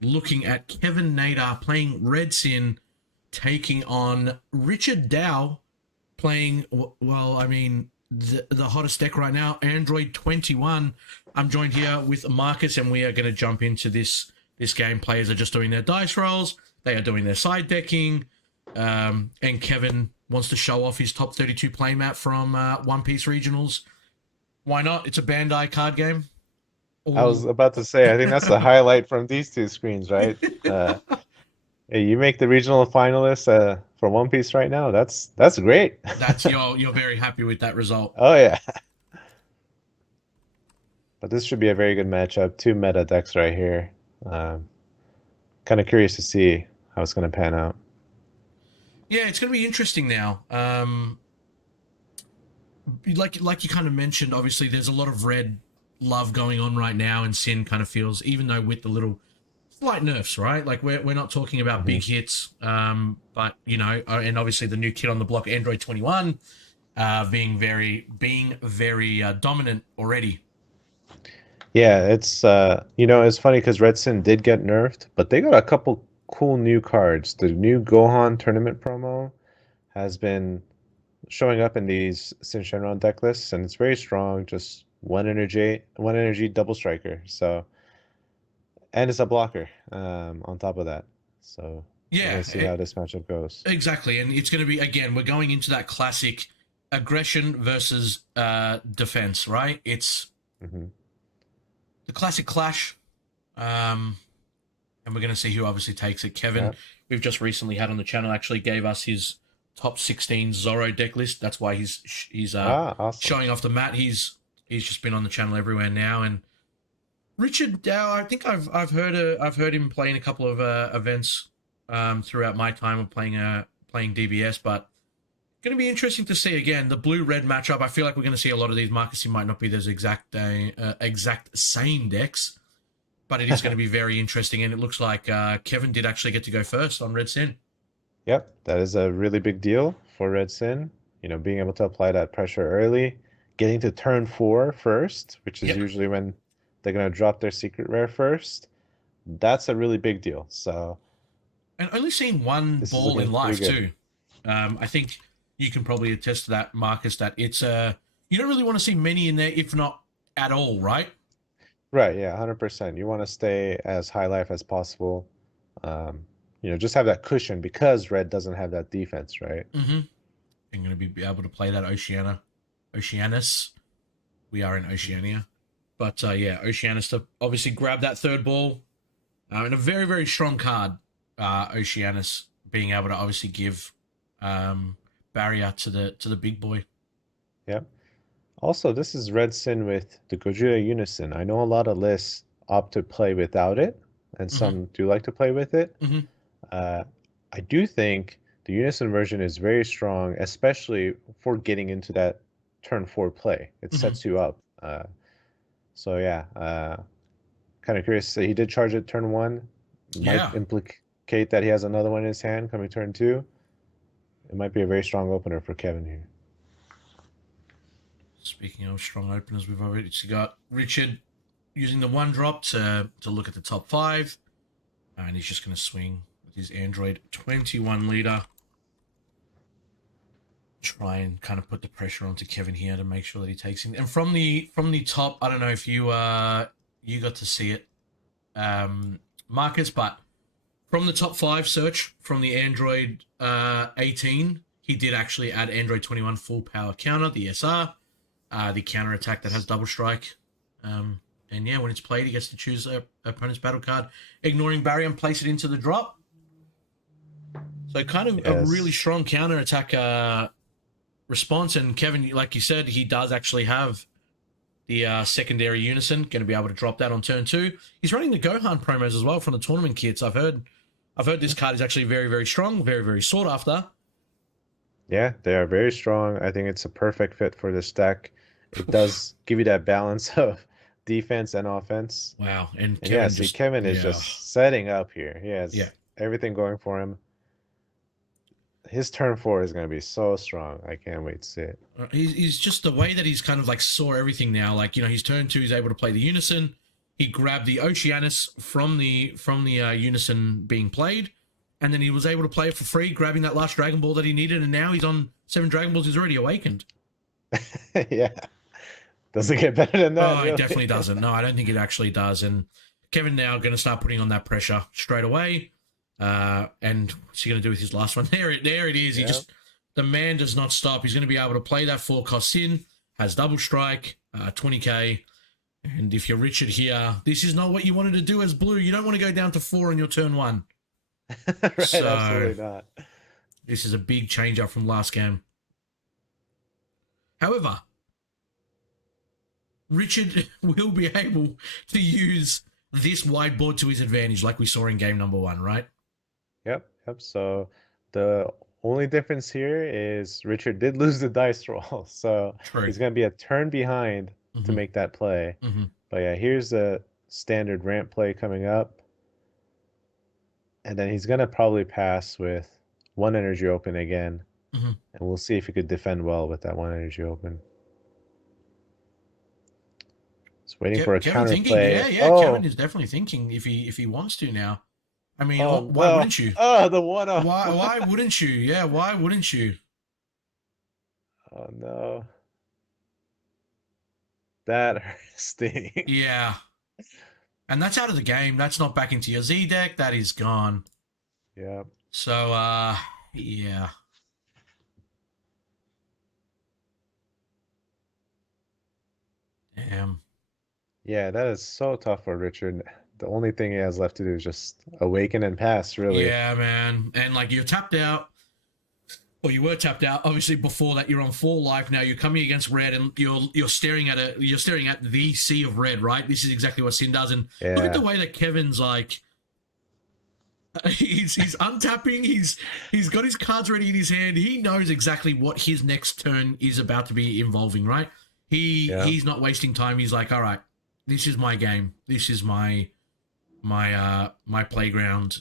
looking at Kevin Nader playing Red Sin, taking on Richard Dow playing, well, I mean, the hottest deck right now, Android 21. I'm joined here with Marcus, and we are going to jump into this game. Players are just doing their dice rolls. They are doing their side decking. And Kevin wants to show off his top 32 playmat from One Piece Regionals. Why not? It's a Bandai card game. I was about to say, I think that's the highlight from these two screens, right? Hey, you make the regional finalists for One Piece right now. That's great. That's you're very happy with that result. Oh yeah. But this should be a very good matchup. Two meta decks right here. Um, Kind of curious to see how it's going to pan out. Yeah, it's going to be interesting now. Like you kind of mentioned, obviously there's a lot of red love going on right now, and Sin kind of feels, even though with the little slight nerfs, right? Like we're not talking about Hmm. big hits, but you know, and obviously the new kid on the block, Android 21, being very dominant already. Yeah, it's funny because Red Sin did get nerfed, but they got a couple cool new cards. The new Gohan tournament promo has been showing up in these Shenron deck lists, and it's very strong. Just one energy double striker. So, and it's a blocker on top of that. So we're Yeah, gonna see how this matchup goes. exactly, and it's going to be, again, we're going into that classic aggression versus defense, right? It's Hmm. the classic clash, and we're going to see who obviously takes it. Kevin, Yeah. we've just recently had on the channel, actually gave us his top 16 Zorro deck list. That's why he's Awesome. showing off the mat. He's just been on the channel everywhere now. And Richard Dow, I think I've heard him play in a couple of events throughout my time of playing DBS, but going to be interesting to see again the blue-red matchup. I feel like we're going to see a lot of these. Marcus, might not be those exact same decks, but it is going to be very interesting. And it looks like Kevin did actually get to go first on Red Sin. Yep, that is a really big deal for Red Sin. Being able to apply that pressure early, getting to turn 4 first, which is Yep, usually when they're gonna drop their secret rare first. That's a really big deal. So and only seen one this is ball looking in pretty life good. too. I think you can probably attest to that, Marcus. That it's you don't really want to see many in there, if not at all, right? Right, yeah, 100%. You want to stay as high life as possible. Just have that cushion because Red doesn't have that defense, right? Mm-hmm. I'm going to be able to play that Oceanus. We are in Oceania. But yeah, Oceanus to obviously grab that third ball. And a very, very strong card, Oceanus, being able to obviously give barrier to the big boy. Yep. Also, this is Red Sin with the Gojira Unison. I know a lot of lists opt to play without it, and Mm-hmm. some do like to play with it. Mm-hmm. Uh, I do think the Unison version is very strong, especially for getting into that turn 4 play. It Mm-hmm. sets you up. So yeah, kind of curious. So he did charge it turn 1. Might Yeah. implicate that he has another one in his hand coming turn 2. It might be a very strong opener for Kevin here. Speaking of strong openers, we've already got Richard using the one drop to look at the top 5. And he's just going to swing with his Android 21 leader. Try and kind of put the pressure onto Kevin here to make sure that he takes him. And from the top, I don't know if you got to see it, Marcus, but from the top 5 search from the Android 18, he did actually add Android 21 full power counter, the SR, the counter attack that has double strike. And yeah, when it's played, he gets to choose a opponent's battle card, ignoring barrier, and place it into the drop. So kind of a really Yes. strong counter attack response. And Kevin, like you said, he does actually have the secondary unison, going to be able to drop that on turn 2. He's running the Gohan promos as well from the tournament kits. I've heard this card is actually very, very strong, very, very sought after. Yeah, they are very strong. I think it's a perfect fit for this deck. It does give you that balance of defense and offense. Wow. And And yeah, Kevin see, just, Kevin is yeah, just setting up here. He yeah. has everything going for him. His turn 4 is going to be so strong. I can't wait to see it. He's just the way that he's kind of like saw everything now. Like, you know, his turn 2, he's able to play the unison. He grabbed the Oceanus from the Unison being played, and then he was able to play it for free, grabbing that last Dragon Ball that he needed, and now he's on 7 Dragon Balls. He's already awakened. Yeah. Does it get better than that? Oh, really? it definitely doesn't. No, I don't think it actually does. And Kevin now going to start putting on that pressure straight away. And what's he going to do with his last one? There it is. Yeah. The man does not stop. He's going to be able to play that 4 costs in, has double strike, 20k. And if you're Richard here, this is not what you wanted to do as blue. You don't want to go down to 4 on your turn 1. Right, So, absolutely not. This is a big change up from last game. However, Richard will be able to use this whiteboard to his advantage like we saw in game number 1, right? Yep. So the only difference here is Richard did lose the dice roll. So True. he's going to be a turn behind to make that play. But yeah, here's the standard ramp play coming up. And then he's going to probably pass with 1 energy open again. And we'll see if he could defend well with that 1 energy open. Just waiting for a counter play. Yeah. Kevin is definitely thinking if he wants to now. I mean, why wouldn't you? Oh, the 1-off. Why wouldn't you? Yeah, why wouldn't you? Oh, no. That sting. Yeah. And that's out of the game. That's not back into your Z deck. That is gone. Yeah. So, yeah. Damn. Yeah, that is so tough for Richard. The only thing he has left to do is just awaken and pass, really. Yeah, man. And like you're tapped out. Well, you were tapped out. Obviously, before that, you're on 4 life. Now you're coming against red, and you're staring at the sea of red, right? This is exactly what Sin does. And look at the way that Kevin's like. He's untapping. He's got his cards ready in his hand. He knows exactly what his next turn is about to be involving, right? He's not wasting time. He's like, all right, this is my game. This is my playground.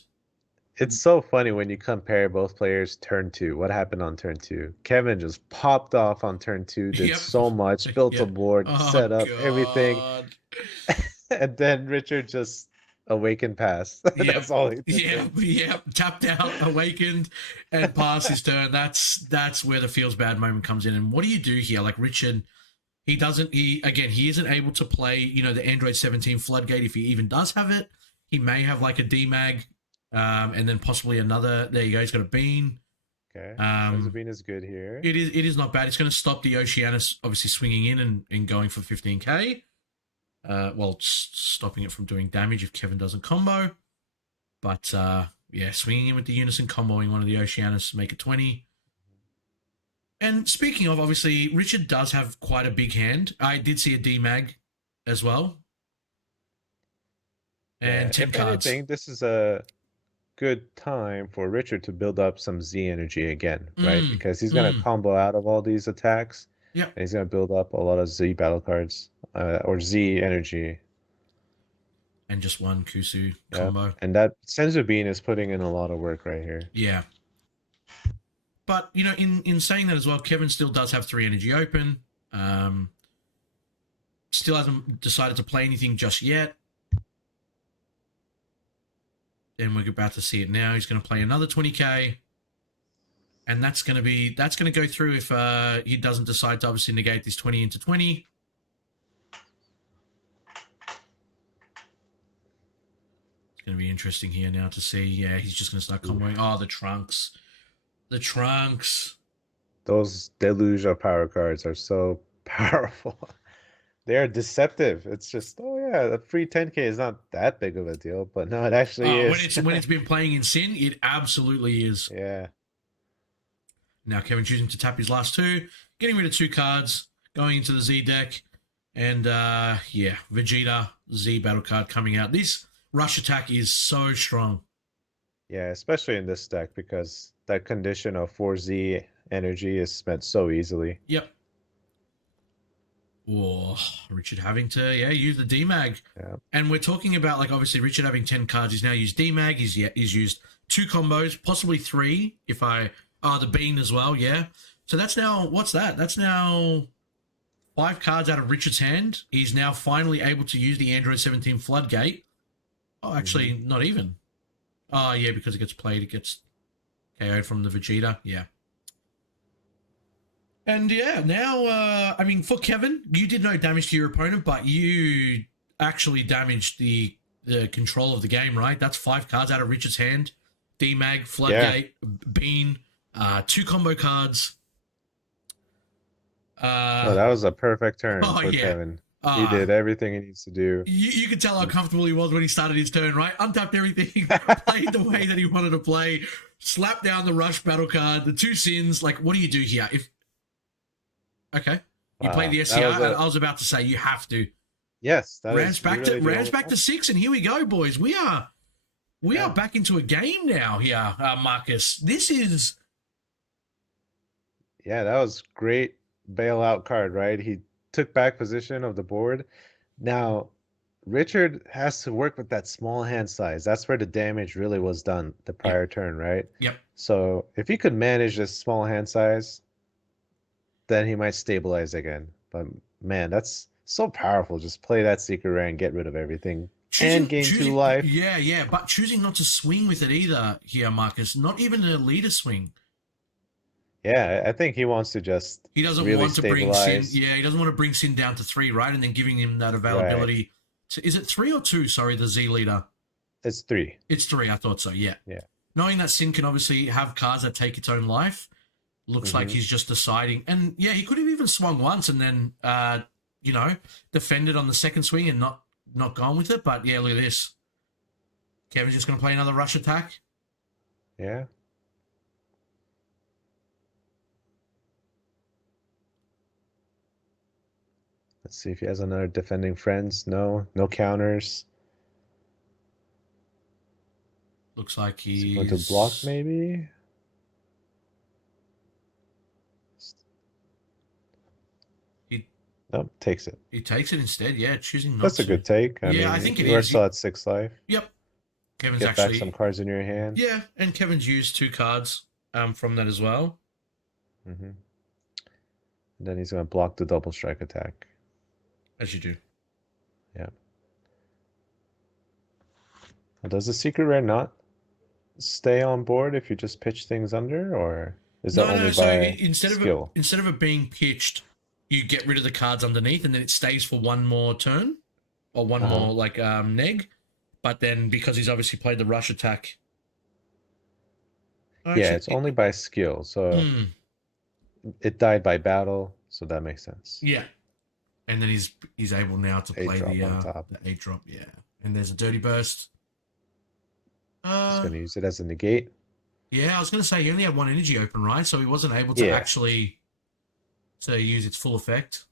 It's so funny when you compare both players' turn 2. What happened on turn 2? Kevin just popped off on turn 2, did so much, built a board, set up everything. And then Richard just awakened pass. That's all he did. Yeah. Tapped out, awakened, and passed his turn. That's where the feels bad moment comes in. And what do you do here? Like Richard, he isn't able to play, the Android 17 floodgate if he even does have it. He may have like a DMAG. And then possibly another. There you go. He's got a bean. Okay. The bean is good here. It is not bad. It's going to stop the Oceanus obviously swinging in and going for 15k. Stopping it from doing damage if Kevin doesn't combo. But swinging in with the Unison, comboing one of the Oceanus, make it 20. And speaking of, obviously, Richard does have quite a big hand. I did see a DMAG as well. And 10 cards. I think this is a good time for Richard to build up some Z energy again, right? Because he's going to combo out of all these attacks. Yeah. And he's going to build up a lot of Z battle cards or Z energy. And just 1 Kusu combo. And that Senzu Bean is putting in a lot of work right here. Yeah. But, in saying that as well, Kevin still does have 3 energy open. Still hasn't decided to play anything just yet. And we're about to see it now. He's going to play another 20k. And that's going to go through if he doesn't decide to obviously negate this 20 into 20. It's going to be interesting here now to see. Yeah, he's just going to start comboing. Oh, the trunks. The trunks. Those deluge of power cards are so powerful. They are deceptive. It's just, the free 10k is not that big of a deal, but no, it actually is. When it's been playing in Sin, it absolutely is. Yeah. Now Kevin choosing to tap his last 2, getting rid of 2 cards, going into the Z deck, and Vegeta Z battle card coming out. This rush attack is so strong. Yeah, especially in this deck because that condition of 4Z energy is spent so easily. Yep. Oh, Richard having to use the DMAG. Yeah. And we're talking about obviously Richard having 10 cards. He's now used DMAG. He's used 2 combos, possibly 3 the bean as well. Yeah. So that's now, what's that? That's now 5 cards out of Richard's hand. He's now finally able to use the Android 17 Floodgate. Oh, actually, not even. Oh, yeah, because it gets played, it gets KO'd from the Vegeta. Yeah. And yeah, now, I mean, for Kevin, you did no damage to your opponent, but you actually damaged the control of the game, right? That's 5 cards out of Richard's hand. D-Mag, Floodgate, Bean, 2 combo cards. Oh, that was a perfect turn for yeah. Kevin. He did everything he needs to do. You could tell how comfortable he was when he started his turn, right? Untapped everything, played the way that he wanted to play, slapped down the Rush battle card, the 2 sins. Like, what do you do here? Okay, you play the SCR, and I was about to say you have to. Yes, Rams back to 6, and here we go, boys. We are back into a game now here, Marcus. This is that was great bailout card, right? He took back position of the board. Now, Richard has to work with that small hand size. That's where the damage really was done the prior turn, right? Yep. So if he could manage this small hand size, then he might stabilize again. But man, that's so powerful. Just play that Secret Rare and get rid of everything. And gain 2 life. Yeah. But choosing not to swing with it either here, Marcus. Not even a leader swing. Yeah, I think he wants to just He doesn't really want to bring Sin. stabilize. Yeah, he doesn't want to bring Sin down to 3, right? And then giving him that availability. To, is it 3 or 2? Sorry, the Z leader. It's 3. It's 3. I thought so. Yeah. Yeah. Knowing that Sin can obviously have cards that take its own life, looks like he's just deciding. And yeah, he could have even swung once and then, defended on the second swing and not gone with it. But yeah, look at this. Kevin's just going to play another rush attack. Yeah. Let's see if he has another defending friends. No counters. Looks like He's going to block, maybe. Nope, takes it. He takes it instead. Yeah, choosing not That's to. a good take. I mean, I think it you are is. still at 6 life. Yep. Kevin's Get actually back some cards in your hand. Yeah, and Kevin's used 2 cards from that as well. And then he's going to block the double strike attack. As you do. Yeah. Does the Secret Rare not stay on board if you just pitch things under, or is that only by skill? Instead of it being pitched, you get rid of the cards underneath, and then it stays for 1 more turn or 1 more neg. But then because he's obviously played the rush attack, it's only by skill. So it died by battle, so that makes sense. Yeah, and then he's able now to play the 8-drop. Yeah, and there's a dirty burst. He's going to use it as a negate. Yeah, I was going to say he only had 1 energy open, right? So he wasn't able to actually use its full effect.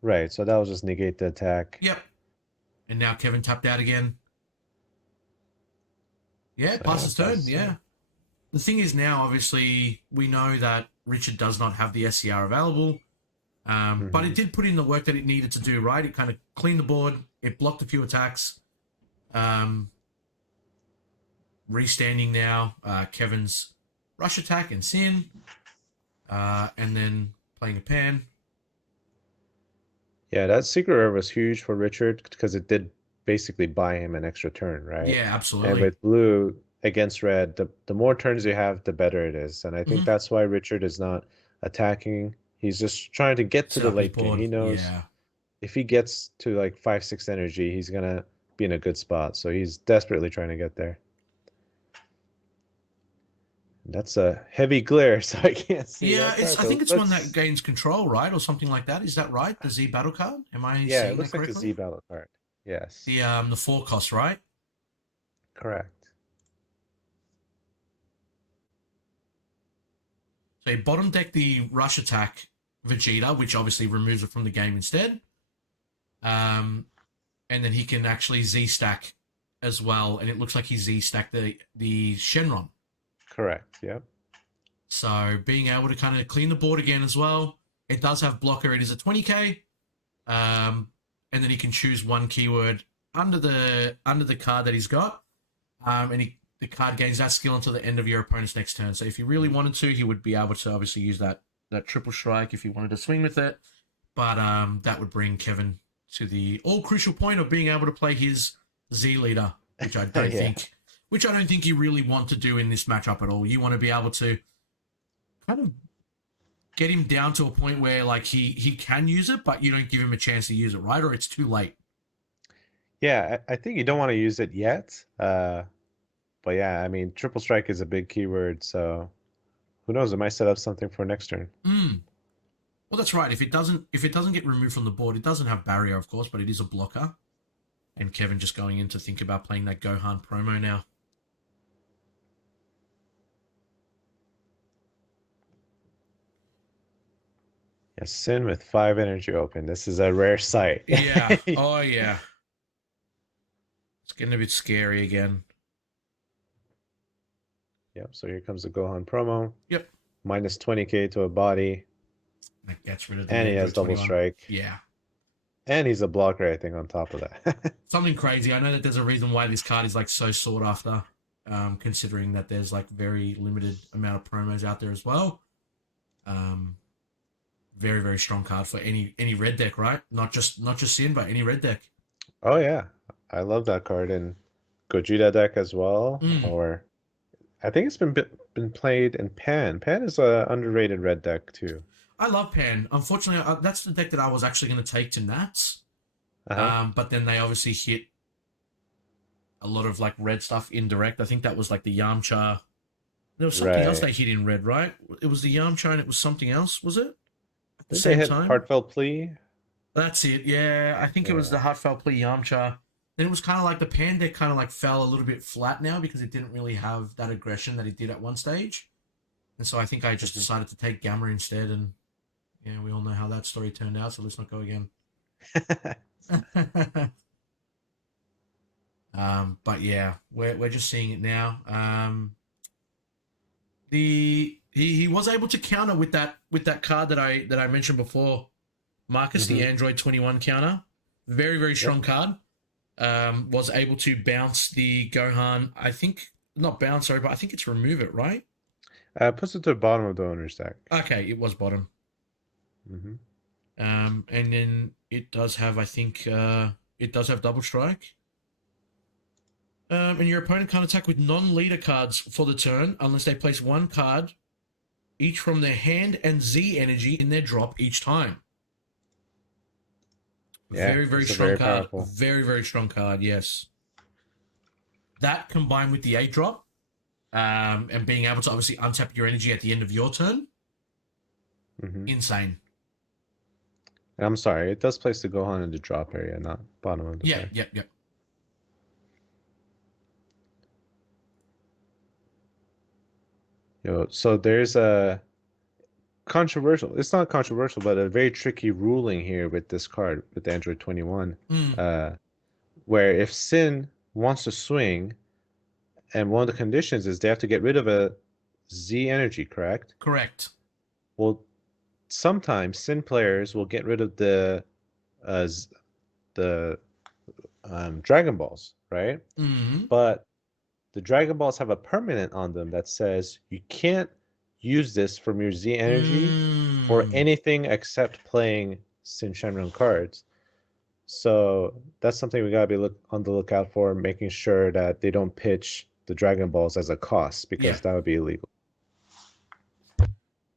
Right, so that will just negate the attack. Yep. And now Kevin tapped out again. Yeah, pass his turn, yeah. The thing is now, obviously, we know that Richard does not have the SCR available, but it did put in the work that it needed to do, right? It kind of cleaned the board, it blocked a few attacks. Restanding now, Kevin's rush attack and Sin, and then playing a pan. Yeah, that Secret Rare was huge for Richard because it did basically buy him an extra turn, right? Yeah, absolutely. And with blue against red, the more turns you have, the better it is. And I think that's why Richard is not attacking. He's just trying to get to the late game. He knows if he gets to like 5-6 energy, he's going to be in a good spot. So he's desperately trying to get there. That's a heavy glare, so I can't see. Yeah, I think it's one that gains control, right, or something like that. Is that right? The Z battle card? Am I seeing it looks that like the Z battle card. Yes. The 4 cost, right? Correct. So he bottom deck the rush attack Vegeta, which obviously removes it from the game instead. And then he can actually Z stack as well, and it looks like he Z stacked the Shenron. Correct, yep. So being able to kind of clean the board again as well. It does have blocker. It is a 20k. And then he can choose 1 keyword under the card that he's got. And the card gains that skill until the end of your opponent's next turn. So if he really wanted to, he would be able to obviously use that triple strike if he wanted to swing with it. but that would bring Kevin to the all crucial point of being able to play his Z leader, which I don't Yeah. think you really want to do in this matchup at all. You want to be able to kind of get him down to a point where like he can use it, but you don't give him a chance to use it, right? Or it's too late. Yeah, I think you don't want to use it yet. But yeah, I mean, triple strike is a big keyword, so who knows? It might set up something for next turn. Well, that's right. If it doesn't get removed from the board, it doesn't have barrier, of course, but it is a blocker. And Kevin just going in to think about playing that Gohan promo now. Yeah, Sin with 5 energy open. This is a rare sight. Yeah. Oh, yeah. It's getting a bit scary again. Yep, so here comes the Gohan promo. Yep. Minus 20k to a body. That gets rid of the And he has double 21. strike. Yeah. And he's a blocker, I think, on top of that. Something crazy. I know that there's a reason why this card is like so sought after, considering that there's like very limited amount of promos out there as well. Very, very strong card for any red deck, right? Not just Sin, but any red deck. Oh yeah, I love that card in Gogeta deck as well. Or I think it's been played in Pan. Pan is a underrated red deck too. I love Pan. Unfortunately, that's the deck that I was actually going to take to Nats. But then they obviously hit a lot of like red stuff indirect. I think that was like the Yamcha. There was something else they hit in red, right? It was the Yamcha and it was something else, was it? At the same time? Heartfelt Plea. That's it. Yeah, I think it was the Heartfelt Plea Yamcha. Then it was kind of like the Pan deck kind of like fell a little bit flat now because it didn't really have that aggression that it did at one stage. And so I think I just decided to take Gamma instead. And yeah, we all know how that story turned out, so let's not go again. But yeah, we're just seeing it now. He was able to counter with that card that I mentioned before, Marcus, the Android 21 counter. Very, very strong card. Was able to bounce the Gohan. I think not bounce, sorry, but I think it's remove it, right? Puts it to the bottom of the owner's deck. Okay, it was bottom. And then it does have, I think, it does have double strike. And your opponent can't attack with non-leader cards for the turn unless they place one card each from their hand and Z energy in their drop each time. Yeah, very, very strong card. Powerful. Very, very strong card, yes. That combined with the 8-drop and being able to obviously untap your energy at the end of your turn, insane. And I'm sorry, it does place the Gohan in the drop area, not bottom of the deck. Yep. So there's a controversial, it's not controversial, but a very tricky ruling here with this card, with the Android 21, where if Sin wants to swing, and one of the conditions is they have to get rid of a Z energy, correct? Correct. Well, sometimes Sin players will get rid of the Dragon Balls, right? But the Dragon Balls have a permanent on them that says you can't use this from your Z energy for anything except playing Sin Shenron cards. So that's something we gotta be on the lookout for, making sure that they don't pitch the Dragon Balls as a cost, because that would be illegal.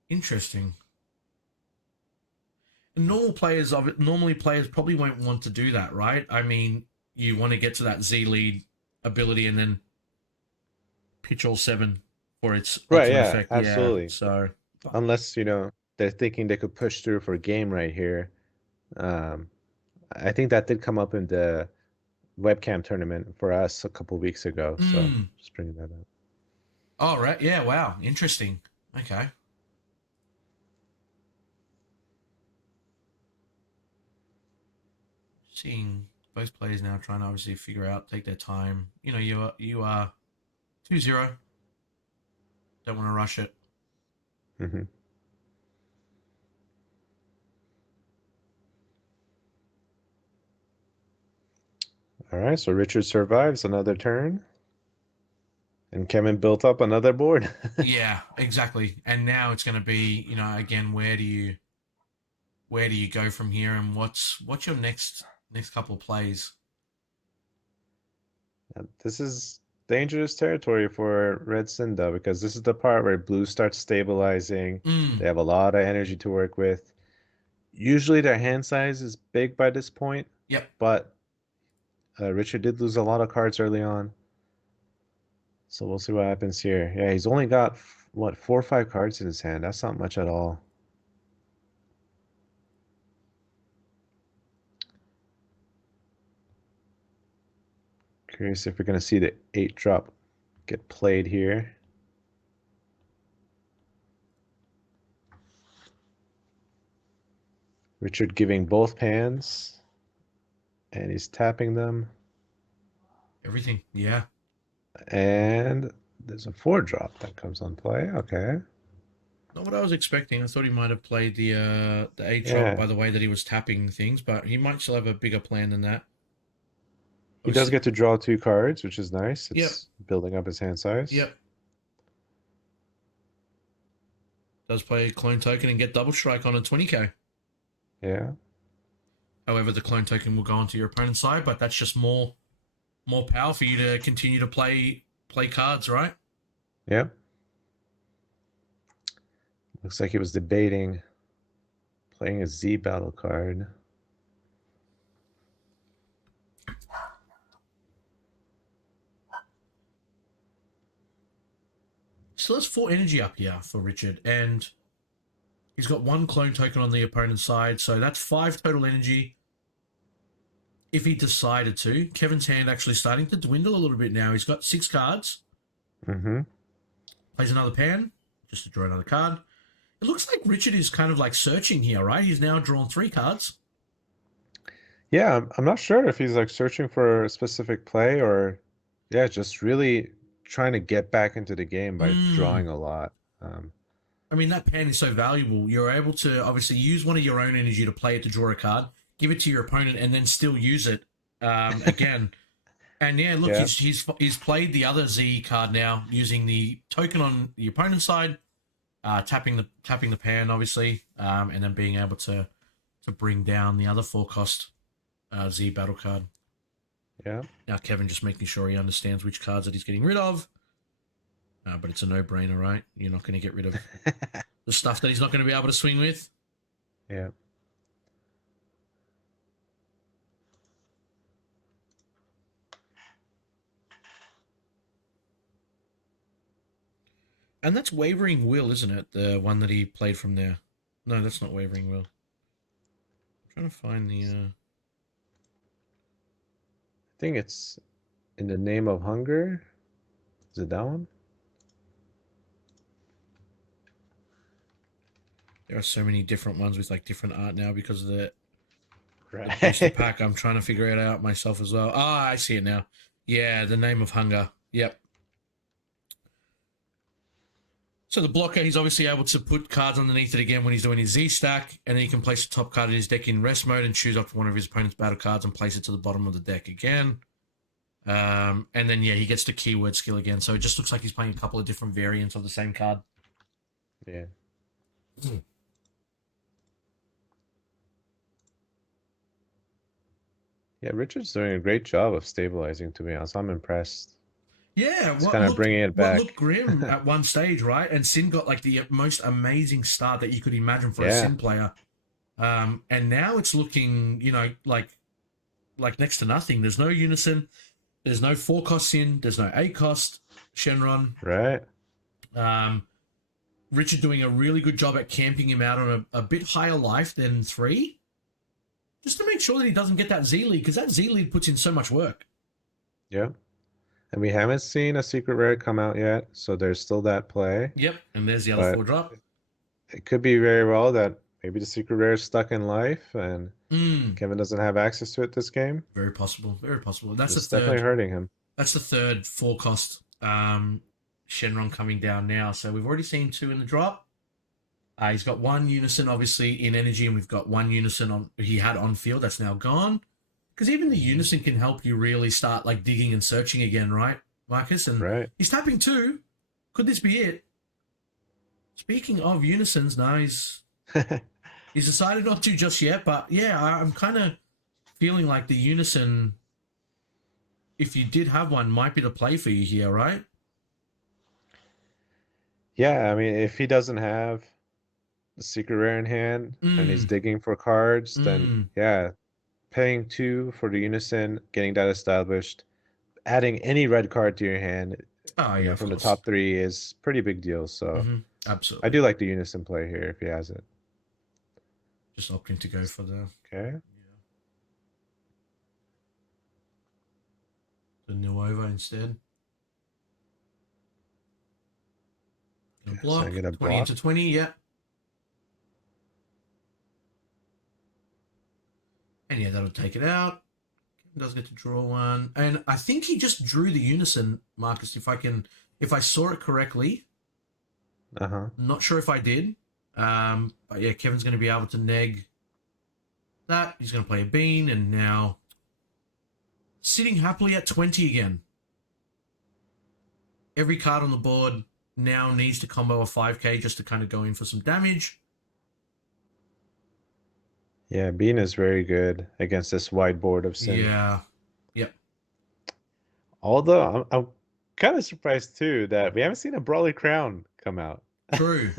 Interesting. Normally players probably won't want to do that, right? I mean, you want to get to that Z lead ability and then pitch all 7 for its ultimate effect. Absolutely. Yeah, so unless they're thinking they could push through for a game right here. I think that did come up in the webcam tournament for us a couple weeks ago. So just bringing that up. Oh, right. Yeah. Wow. Interesting. Okay. Seeing both players now trying to obviously figure out, take their time. You are 2-0. Don't want to rush it. All right, so Richard survives another turn. And Kevin built up another board. Yeah, exactly. And now it's going to be, again, where do you where do you go from here, and what's your next couple of plays? This is dangerous territory for Red Cinda because this is the part where blue starts stabilizing. Mm, They have a lot of energy to work with. Usually their hand size is big by this point, yep. but Richard did lose a lot of cards early on. So we'll see what happens here. Yeah, he's only got, what, 4 or 5 cards in his hand. That's not much at all. Curious if we're going to see the 8-drop get played here. Richard giving both pans, and he's tapping them. Everything, yeah. And there's a 4-drop that comes on play. Okay. Not what I was expecting. I thought he might have played the 8-drop Yeah. by the way that he was tapping things, but he might still have a bigger plan than that. He does get to draw 2 cards, which is nice. Yep. It's building up his hand size. Yep. Does play a clone token and get double strike on a 20k. Yeah. However, the clone token will go onto your opponent's side, but that's just more power for you to continue to play cards, right? Yep. Looks like he was debating playing a Z battle card. Still has 4 energy up here for Richard, and he's got 1 clone token on the opponent's side, so that's 5 total energy. If he decided to, Kevin's hand actually starting to dwindle a little bit now. He's got 6 cards. Mm-hmm. Plays another pan, just to draw another card. It looks like Richard is kind of like searching here, right? He's now drawn 3 cards. Yeah, I'm not sure if he's like searching for a specific play or, yeah, just really trying to get back into the game by drawing a lot. I mean, that pan is so valuable. You're able to obviously use one of your own energy to play it to draw a card, give it to your opponent, and then still use it again. And yeah, look, Yeah. he's played the other Z card now using the token on the opponent's side, tapping the pan obviously, and then being able to bring down the other 4-cost Z battle card. Yeah. Now Kevin just making sure he understands which cards that he's getting rid of. But it's a no-brainer, right? You're not going to get rid of the stuff that he's not going to be able to swing with. Yeah. And that's Wavering Will, isn't it? The one that he played from there. No, that's not Wavering Will. I'm trying to find the... I think it's In the Name of Hunger. Is it that one? There are so many different ones with like different art now because of the Right. booster pack. I'm trying to figure it out myself as well. Ah, I see it now. Yeah, The Name of Hunger. Yep. So the blocker, he's obviously able to put cards underneath it again when he's doing his Z stack, and then he can place the top card in his deck in rest mode and choose up one of his opponent's battle cards and place it to the bottom of the deck again. And then, yeah, he gets the keyword skill again. So it just looks like he's playing a couple of different variants of the same card. Yeah. Yeah, Richard's doing a great job of stabilizing, to be honest. I'm impressed. Yeah, He's kind of bringing it back. What looked grim at one stage, right? And Sin got like the most amazing start that you could imagine for a Sin player. And now it's looking, you know, like next to nothing. There's no Unison. There's no 4-cost Sin. There's no 8-cost Shenron. Right. Richard doing a really good job at camping him out on a bit higher life than 3. Just to make sure that he doesn't get that Z lead, because that Z lead puts in so much work. Yeah. And we haven't seen a secret rare come out yet, so there's still that play. Yep, and there's the other 4-drop. It could be very well that maybe the secret rare is stuck in life and Kevin doesn't have access to it this game. Very possible. Very possible. That's definitely hurting him. That's the third 4-cost Shenron coming down now. So we've already seen 2 in the drop. He's got 1 Unison, obviously, in energy, and we've got 1 Unison he had on field. That's now gone. Because even the Unison can help you really start like digging and searching again, right, Marcus? And he's tapping 2. Could this be it? Speaking of Unisons, now he's He's decided not to just yet, but yeah, I'm kind of feeling like the Unison, if you did have one, might be the play for you here, right? Yeah, I mean, if he doesn't have the secret rare in hand and he's Mm, digging for cards, then mm. yeah, paying 2 for the Unison, getting that established, adding any red card to your hand, Oh, yeah, of from the course. top 3 is pretty big deal. So I Absolutely. do like the Unison play here if he has it. Just opting to go for Okay. the Nuova instead. Gonna Okay, so I block. get a 20 block. into 20, yeah. And yeah, that'll take it out. Does get to draw one. And I think he just drew the Unison, Marcus, if I saw it correctly. Uh-huh. Not sure if I did. But yeah, Kevin's going to be able to neg that. He's going to play a bean, and now sitting happily at 20 again. Every card on the board now needs to combo a 5k just to kind of go in for some damage. Yeah, Bean is very good against this wide board of Sin. Yeah. Yep. Although I'm kind of surprised too that we haven't seen a Brawly Crown come out. True.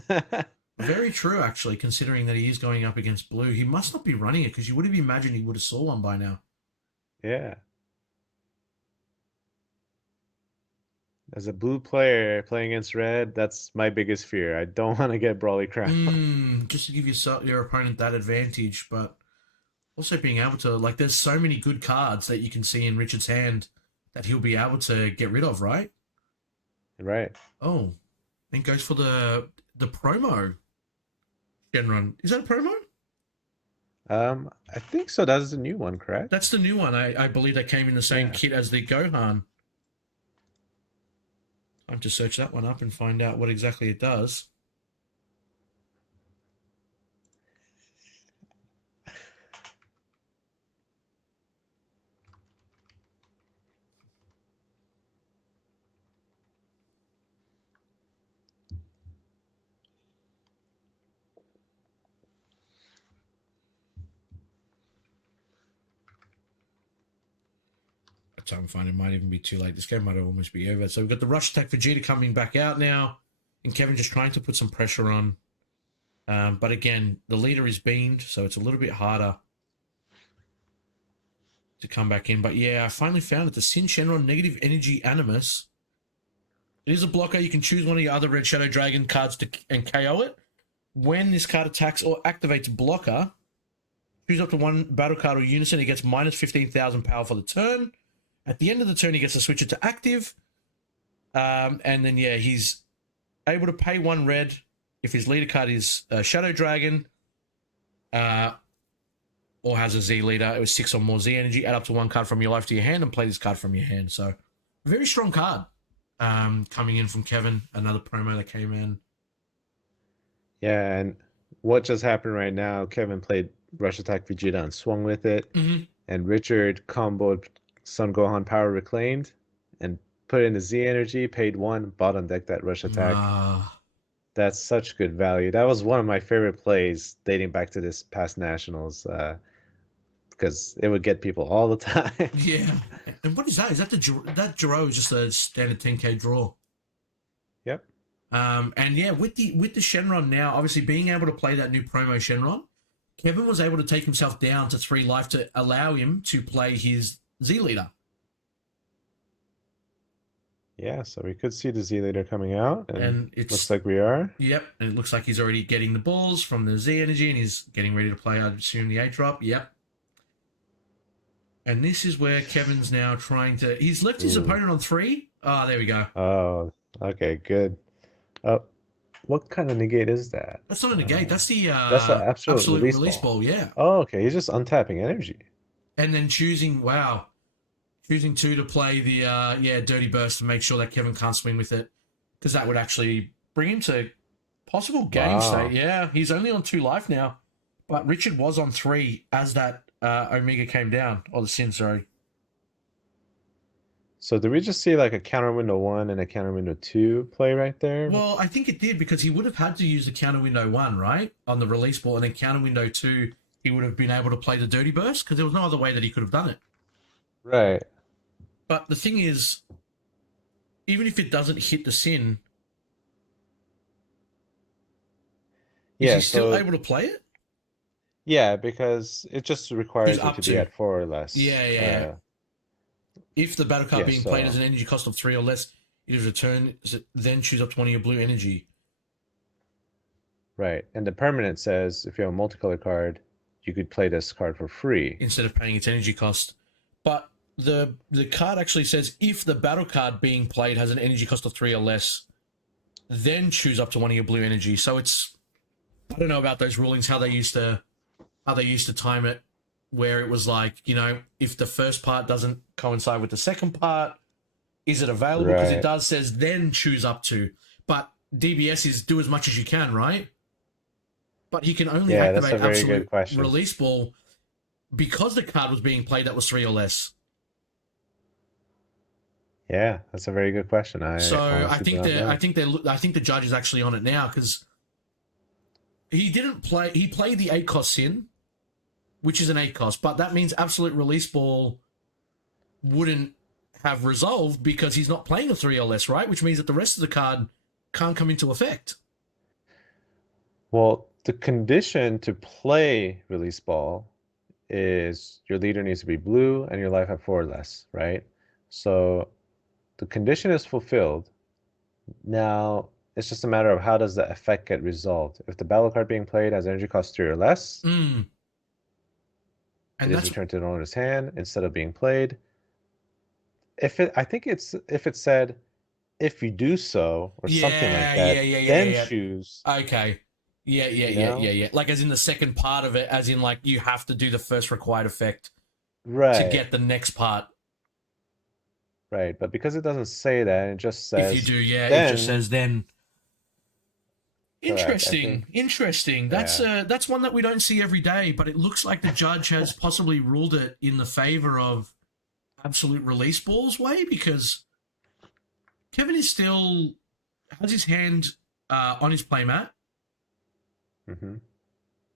Very true, actually, considering that he is going up against blue. He must not be running it because you would have imagined he would have saw one by now. Yeah. As a blue player playing against red, that's my biggest fear. I don't want to get Brawly Crown. Just to give your opponent that advantage, but also being able to, like, there's so many good cards that you can see in Richard's hand that he'll be able to get rid of, right? Right. Oh, then goes for the promo. Shenron. Is that a promo? I think so. That's the new one, correct? That's the new one. I believe that came in the same Yeah. kit as the Gohan. Time to search that one up and find out what exactly it does. By the time I find it might even be too late. This game might almost be over. So we've got the Rush Attack Vegeta coming back out now, and Kevin just trying to put some pressure on. But again, the leader is beamed, so it's a little bit harder to come back in. But yeah, I finally found it. The Sin Shenron Negative Energy Animus. It is a blocker. You can choose one of your other Red Shadow Dragon cards and KO it. When this card attacks or activates blocker, choose up to one battle card or unison. He gets minus 15,000 power for the turn. At the end of the turn, he gets to switch it to active. And then, yeah, he's able to pay 1 red if his leader card is Shadow Dragon or has a Z leader. It was 6 or more Z energy. Add up to 1 card from your life to your hand and play this card from your hand. So, very strong card coming in from Kevin. Another promo that came in. Yeah, and what just happened right now, Kevin played Rush Attack Vegeta and swung with it. And Richard comboed Sun Gohan Power Reclaimed and put in the Z energy, paid 1, bottom deck that Rush Attack. That's such good value. That was one of my favorite plays dating back to this past Nationals because it would get people all the time. Yeah. And what is that? Is that that Jiro is just a standard 10k draw? Yep. And yeah, with the Shenron now, obviously being able to play that new promo Shenron, Kevin was able to take himself down to 3 life to allow him to play his Z leader. Yeah, so we could see the Z leader coming out, and it looks like we are. Yep, and it looks like he's already getting the balls from the Z energy, and he's getting ready to play, I assume, the 8-drop. Yep. And this is where Kevin's now trying to... He's left his opponent on 3. Ah, there we go. Oh, okay, good. What kind of negate is that? That's not a negate. That's the an absolute release ball, yeah. Oh, okay. He's just untapping energy. And then choosing 2 to play the Dirty Burst to make sure that Kevin can't swing with it, because that would actually bring him to possible game state. Yeah, he's only on 2 life now, but Richard was on 3 as that Omega came down, or the Sin, sorry. So did we just see like a counter window 1 and a counter window 2 play right there? Well, I think it did because he would have had to use the counter window 1, right? On the release ball, and then counter window 2, he would have been able to play the dirty burst because there was no other way that he could have done it. Right. But the thing is, even if it doesn't hit the sin, is he still able to play it? Yeah, because it just requires He's you up to to. be at 4 or less. Yeah. If the battle card Yeah, being played has an energy cost of 3 or less, it is returned, then choose up to one of your blue energy. Right. And the permanent says if you have a multicolor card, you could play this card for free. Instead of paying its energy cost. But the card actually says if the battle card being played has an energy cost of 3 or less, then choose up to one of your blue energy. So it's, I don't know about those rulings, how they used to time it, where it was like, you know, if the first part doesn't coincide with the second part, is it available? Because it does says then choose up to. But DBS is do as much as you can, right? But he can only activate absolute release ball because the card was being played that was 3 or less. Yeah, that's a very good question. I think the judge is actually on it now because he didn't play. He played the 8 cost sin, which is an 8 cost, but that means absolute release ball wouldn't have resolved because he's not playing a 3 or less, right? Which means that the rest of the card can't come into effect. Well, the condition to play release ball is your leader needs to be blue and your life have 4 or less, right? So the condition is fulfilled. Now it's just a matter of how does the effect get resolved. If the battle card being played has energy cost 3 or less, and it is returned to the owner's hand instead of being played. If it said if you do so or something like that, then choose. Okay. Yeah. Like as in the second part of it, as in like you have to do the first required effect to get the next part. Right, but because it doesn't say that, it just says if you do, it just says then. Interesting. Yeah. That's one that we don't see every day, but it looks like the judge has possibly ruled it in the favor of absolute release balls way because Kevin is still has his hand on his playmat. Mm-hmm.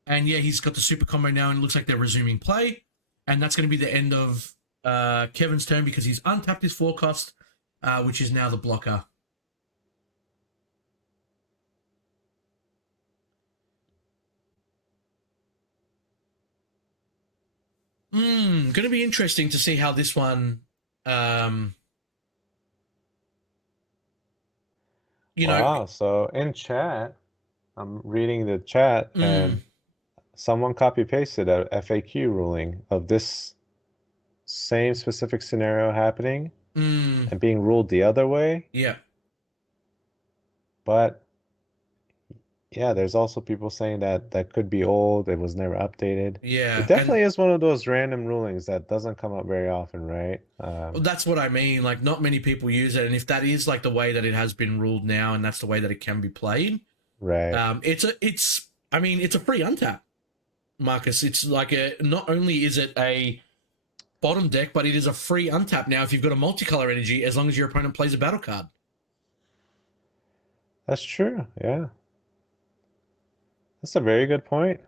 And yeah, he's got the super combo now, and it looks like they're resuming play. And that's going to be the end of Kevin's turn because he's untapped his 4 cost, which is now the blocker. Going to be interesting to see how this one, Wow, know. So in chat, I'm reading the chat, and someone copy-pasted a FAQ ruling of this same specific scenario happening and being ruled the other way. Yeah. But yeah, there's also people saying that could be old. It was never updated. Yeah. It definitely is one of those random rulings that doesn't come up very often, right? Well, that's what I mean. Like, not many people use it. And if that is like the way that it has been ruled now and that's the way that it can be played, right. It's a free untap, Marcus. It's like not only is it a bottom deck, but it is a free untap now if you've got a multicolor energy, as long as your opponent plays a battle card. That's true. Yeah. That's a very good point.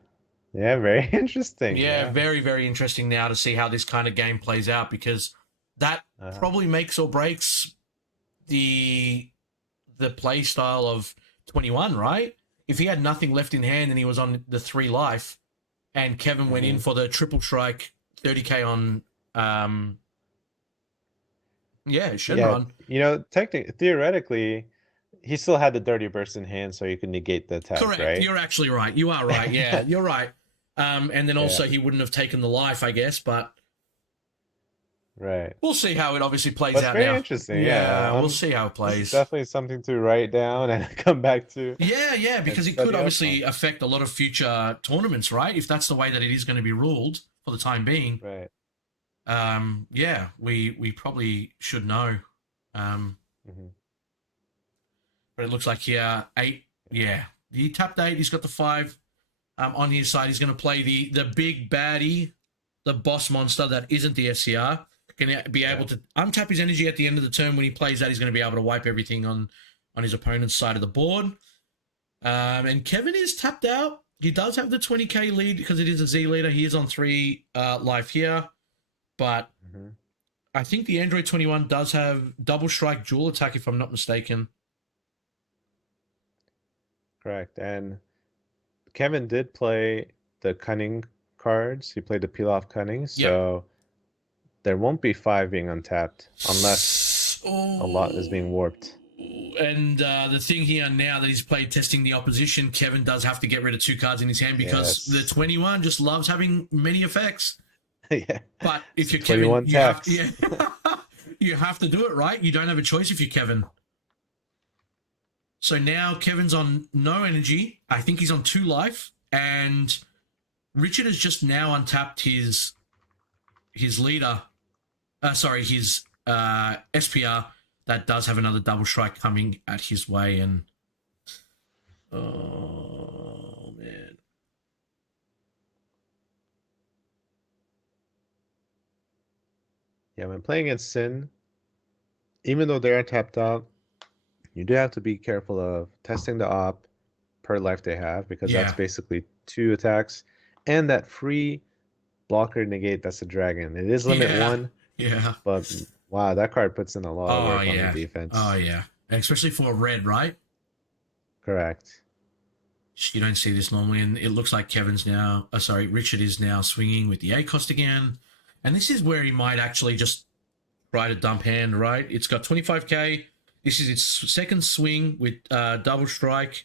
Yeah, very interesting. Yeah, very, very interesting now to see how this kind of game plays out because that probably makes or breaks the play style of 21, right? If he had nothing left in hand and he was on the 3 life and Kevin went in for the triple strike 30k on Shenron. Yeah, theoretically, he still had the dirty burst in hand, so you can negate the attack. Correct. Right? You're actually right. You are right. Yeah, you're right. And then also he wouldn't have taken the life, I guess, but right. We'll see how it obviously plays out now. Very interesting. Yeah, we'll see how it plays. It's definitely something to write down and come back to. Yeah, because it could obviously affect a lot of future tournaments, right? If that's the way that it is going to be ruled for the time being. Right. Yeah, we probably should know. But it looks like here 8. Yeah, he tapped 8. He's got the 5 on his side. He's going to play the big baddie, the boss monster that isn't the SCR. Going to be able to untap his energy at the end of the turn. When he plays that, he's going to be able to wipe everything on his opponent's side of the board. And Kevin is tapped out. He does have the 20k lead because it is a Z leader. He is on 3 life here. But I think the Android 21 does have double strike, dual attack, if I'm not mistaken. Correct. And Kevin did play the cunning cards. He played the peel off cunning. So there won't be 5 being untapped unless a lot is being warped. And the thing here now that he's played testing the opposition, Kevin does have to get rid of 2 cards in his hand because the 21 just loves having many effects. Yeah. But if you're Kevin, you have to do it, right? You don't have a choice if you're Kevin. So now Kevin's on no energy. I think he's on 2 life. And Richard has just now untapped his leader. His SPR. That does have another double strike coming at his way. And oh, man. Yeah, when playing against Sin, even though they're tapped out, you do have to be careful of testing the op per life they have, because that's basically 2 attacks. And that free blocker negate, that's a dragon. It is limit 1. Yeah. But wow, that card puts in a lot of work on the defense. Oh, yeah. Especially for red, right? Correct. You don't see this normally, and it looks like Richard is now swinging with the ACOST again. And this is where he might actually just try to dump hand, right? It's got 25k. This is its second swing with double strike.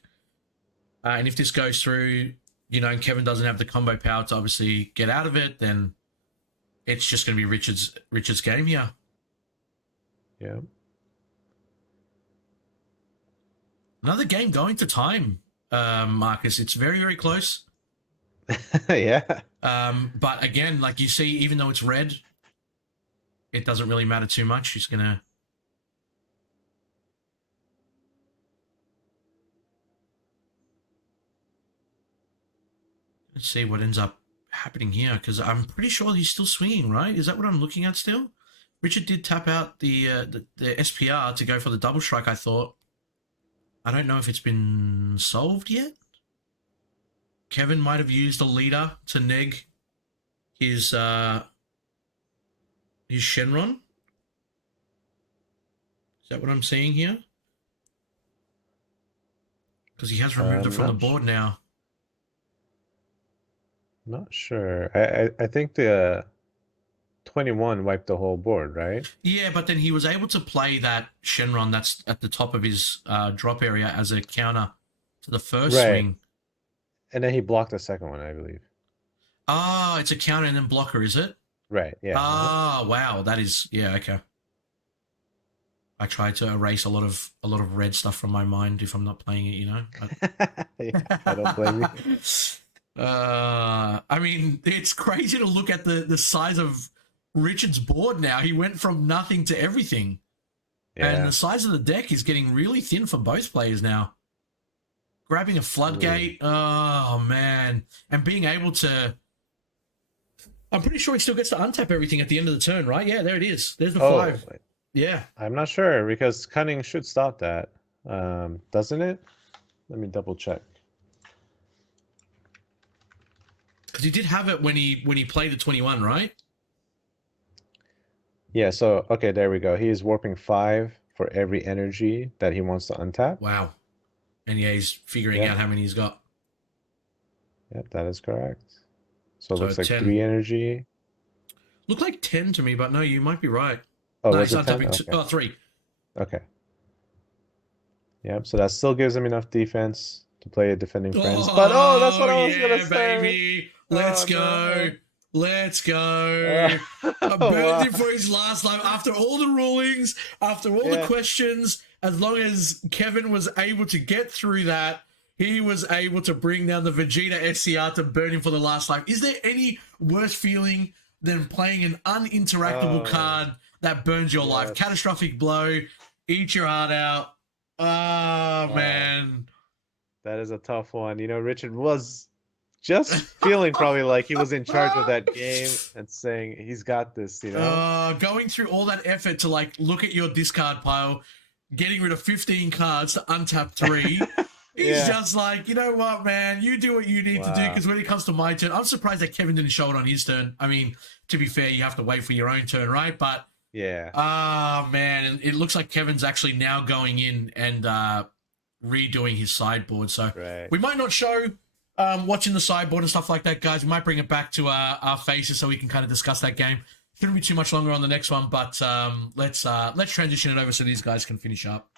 And if this goes through, and Kevin doesn't have the combo power to obviously get out of it, then it's just going to be Richard's game here. Yeah. Another game going to time, Marcus. It's very, very close. Yeah. But again, like you see, even though it's red, it doesn't really matter too much. He's going to... Let's see what ends up happening here, because I'm pretty sure he's still swinging, right? Is that what I'm looking at still? Richard did tap out the SPR to go for the double strike, I thought. I don't know if it's been solved yet. Kevin might have used a leader to neg his Shenron. Is that what I'm seeing here? Because he has removed it from the board now. Not sure. I think the 21 wiped the whole board, right? Yeah, but then he was able to play that Shenron that's at the top of his drop area as a counter to the first swing. And then he blocked the second one, I believe. Ah, it's a counter and then blocker, is it? Right, yeah. Ah, wow, that is... Yeah, okay. I tried to erase a lot of red stuff from my mind if I'm not playing it, Yeah, I don't blame you. I mean, it's crazy to look at the size of Richard's board now. He went from nothing to everything. Yeah. And the size of the deck is getting really thin for both players now. Grabbing a floodgate, oh man. And being able to... I'm pretty sure he still gets to untap everything at the end of the turn, right? Yeah, there it is. There's the 5. Wait. Yeah. I'm not sure, because Cunning should stop that. Doesn't it? Let me double check. Because he did have it when he played the 21, right? Yeah, so, okay, there we go. He is warping 5 for every energy that he wants to untap. Wow. And yeah, he's figuring out how many he's got. Yep, that is correct. So it looks like 10. 3 energy. Looked like 10 to me, but no, you might be right. Oh, no, was he's it 10? untapping 3. Okay. Yep, so that still gives him enough defense to play a defending friends. But that's what I was gonna say. Baby. Let's go. No. Let's go. I burned him for his last life. After all the rulings, after all the questions, as long as Kevin was able to get through that, he was able to bring down the Vegeta SCR to burn him for the last life. Is there any worse feeling than playing an uninteractable card that burns your life? Catastrophic blow. Eat your heart out. Oh, man. That is a tough one. Richard was just feeling probably like he was in charge of that game and saying he's got this, you know? Going through all that effort to like look at your discard pile, getting rid of 15 cards to untap 3. He's just like, you know what, man? You do what you need to do, because when it comes to my turn, I'm surprised that Kevin didn't show it on his turn. I mean, to be fair, you have to wait for your own turn, right? But man, it looks like Kevin's actually now going in and redoing his sideboard. So we might not show watching the sideboard and stuff like that, guys. We might bring it back to our faces so we can kind of discuss that game. Shouldn't be too much longer on the next one, but let's transition it over so these guys can finish up.